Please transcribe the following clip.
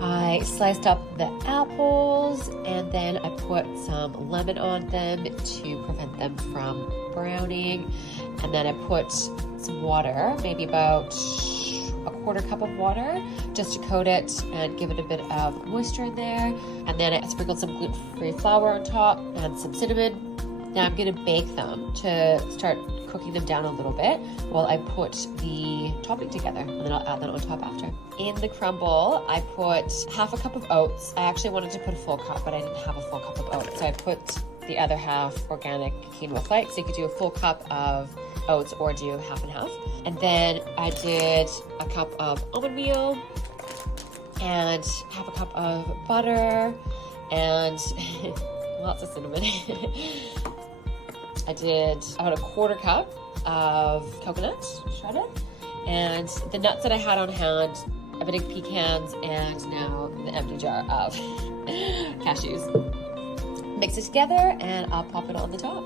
I sliced up the apples and then I put some lemon on them to prevent them from browning. And then I put some water, maybe about a quarter cup of water, just to coat it and give it a bit of moisture in there. And then I sprinkled some gluten-free flour on top and some cinnamon. Now I'm gonna bake them to start cooking them down a little bit while I put the topping together, and then I'll add that on top after. In the crumble, I put half a cup of oats. I actually wanted to put a full cup, but I didn't have a full cup of oats, so I put the other half organic quinoa flakes. So you could do a full cup of oats or do half and half. And then I did a cup of almond meal and half a cup of butter and lots of cinnamon. I did about a quarter cup of coconut shredded, and the nuts that I had on hand, a bit of pecans, and now the empty jar of cashews. Mix it together and I'll pop it on the top.